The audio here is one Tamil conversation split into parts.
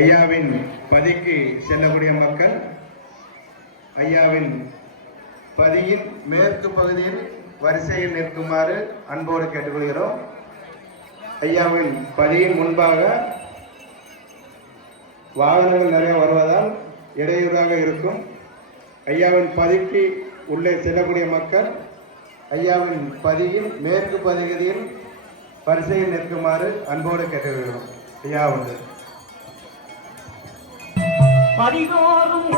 ஐயாவின் பதிக்கு செல்லக்கூடிய மக்கள் ஐயாவின் பதியின் மேற்கு பகுதியில் வரிசையில் நிற்குமாறு அன்போடு கேட்டுக்கொள்கிறோம். ஐயாவின் பதியின் முன்பாக வாகனங்கள் நிறைய வருவதால் இடையூறாக இருக்கும். ஐயாவின் பதிக்கு உள்ளே செல்லக்கூடிய மக்கள் ஐயாவின் பதியின் மேற்கு பகுதியில் வரிசையில் நிற்குமாறு அன்போடு கேட்டுக்கொள்கிறோம். ஐயா உண்டு பதினோரும்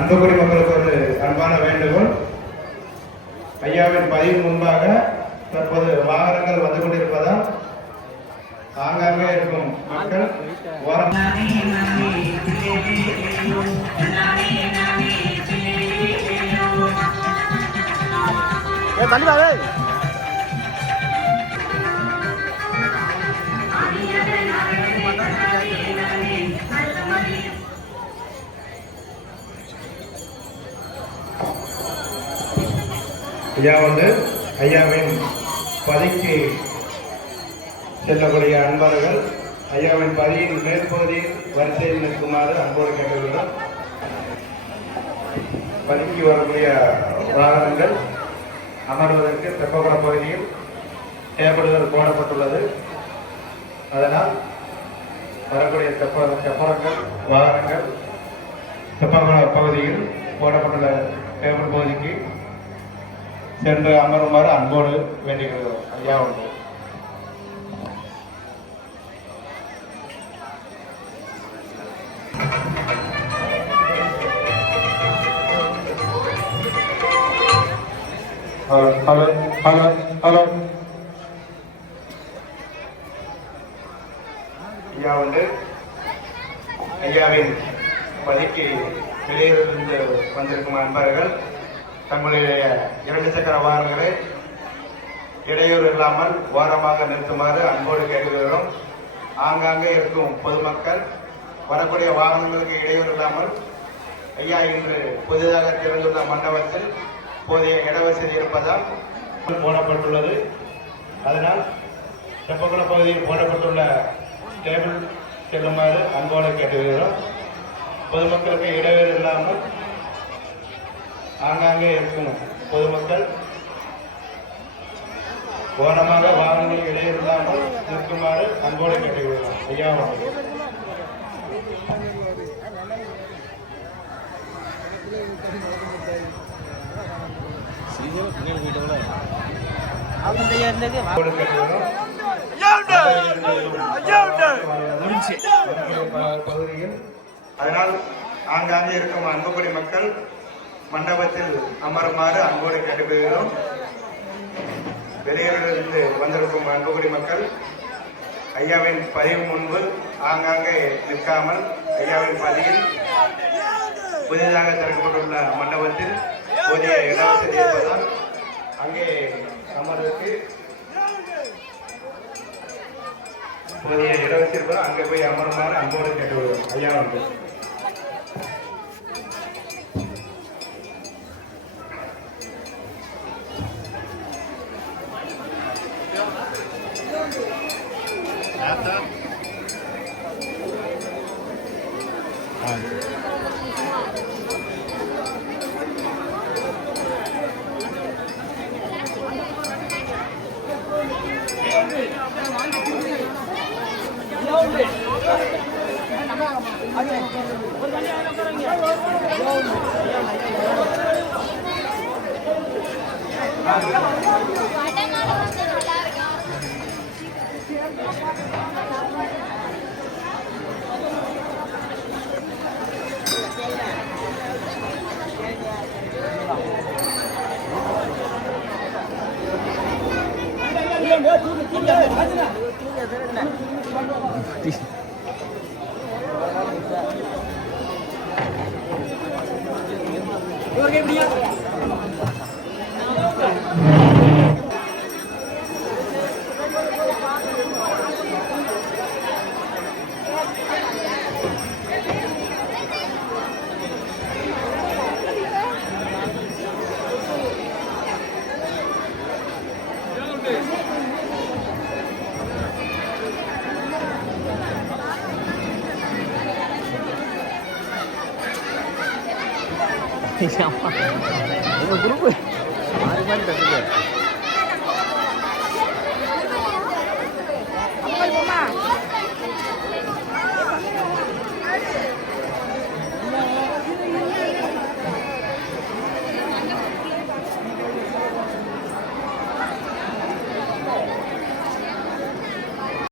அன்புக்குடி மக்களுக்கு ஒரு அன்பான வேண்டுகோள். ஐயாவின் பதிவு முன்பாக தற்போது வாகனங்கள் வந்து கொண்டிருப்பதால் ஆங்காங்கே இருக்கும் மக்கள் ஐயா வந்து ஐயாவின் பதிக்கு செல்லக்கூடிய அன்பர்கள் ஐயாவின் பதியின் மேற்பகுதியில் வரிசையில் நிற்குமாறு அன்போடு கேட்டுள்ளோம். பதிக்கு வரக்கூடிய வாகனங்கள் அமர்வதற்கு தெப்பகுள பகுதியில் டேபிள்கள் போடப்பட்டுள்ளது. அதனால் வரக்கூடிய தெப்பரங்கள் வாகனங்கள் தெப்பகுள பகுதியில் போடப்பட்டுள்ள டேபிள் பகுதிக்கு சென்று அமருமாறு அன்போடு வேண்டிக்கிறோம். ஐயா உண்டு ஹலோ ஹலோ ஹலோ ஐயா உண்டு ஐயாவின் பதிக்கு வெளியிலிருந்து வந்திருக்கும் அன்பர்கள் தங்களுடைய 2 சக்கர வாகனங்களை இடையூறு இல்லாமல் ஓரமாக நிறுத்துமாறு அன்போடு கேட்டுக்கிறோம். ஆங்காங்கே இருக்கும் பொதுமக்கள் வரக்கூடிய வாகனங்களுக்கு இடையூறு இல்லாமல் ஐயா இன்று புதிதாக திறந்துள்ள மண்டபத்தில் போதிய இடவசதி இருப்பதால் போடப்பட்டுள்ளது. அதனால் தெப்பக்குள பகுதியில் போடப்பட்டுள்ள டேபிள் செல்லுமாறு அன்போடு கேட்டுக்கிறோம். பொதுமக்களுக்கு இடைவேறு இல்லாமல் ஆங்காங்கே இருக்கும் பொதுமக்கள் ஓரமாக வாகனங்கள் இடையே இல்லாமல் நிற்குமாறு அன்போடு கேட்டுக்கிறோம். ஐயா பகுதியில் அதனால் ஆங்காங்கே இருக்கும் அன்புக்குடி மக்கள் மண்டபத்தில் அமருமாறு அன்போடு கேட்டுக்கொள்கிறோம். வெளியூரிலிருந்து வந்திருக்கும் அன்புக்குடி மக்கள் ஐயாவின் பதிவு முன்பு ஆங்காங்கே நிற்காமல் ஐயாவின் பதிவில் புதிதாக திறக்கப்பட்டுள்ள மண்டபத்தில் போதிய இடவசதி இருப்பதால் அங்கே அமர்வுக்கு போதிய இடவசதி இருப்பதால் அங்கே போய் அமருமாறு அன்போடு கேட்டுக்கொள்கிறோம். ஐயா வந்து உங்க குரூப் மாறி மாறி கற்றுக்க